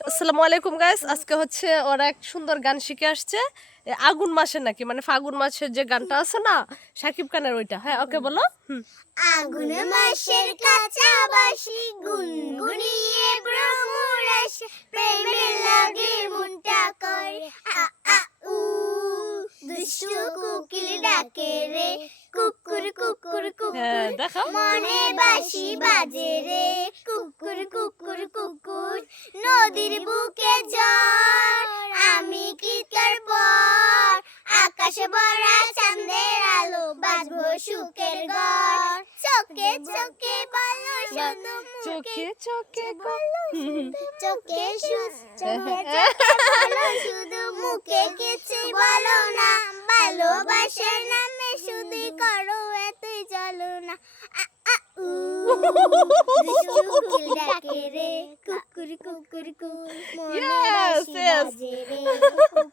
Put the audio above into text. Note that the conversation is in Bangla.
আসসালামু আলাইকুম গাইস আজকে হচ্ছে ওরা এক সুন্দর গান শিখে আসছে। আগুন মাসে নাকি? মানে ফাগুন মাসের যে গানটা আছে না সাকিব খানের ওইটা। হ্যাঁ ওকে বলো। আগুন মাসের কাঁচা বাসি গুনগুনিয়ে ভ্রমরাস প্রেমের লাগে মনটা করে। আ আ উ। দুষ্টু কুকিল ডাকে রে। কুকুর কুকুর হ্যাঁ কুকুর দেখাও। মনে বাসি বাজে রে। নদীর বুকে জ্বর আমি কি তার পর আকাশে ভরা চাঁদের আলো বাজবো সুখের ঘর চোখে চোখে বলো মুখে চোখে চোখে বলো চোখে শু- চোখে বলো শুধু মুখে কিছু বলো না। ভালোবাসার নামে শুধু করো এতই চলো না Yes, বাঁশি yes. বাজে রে কুকুর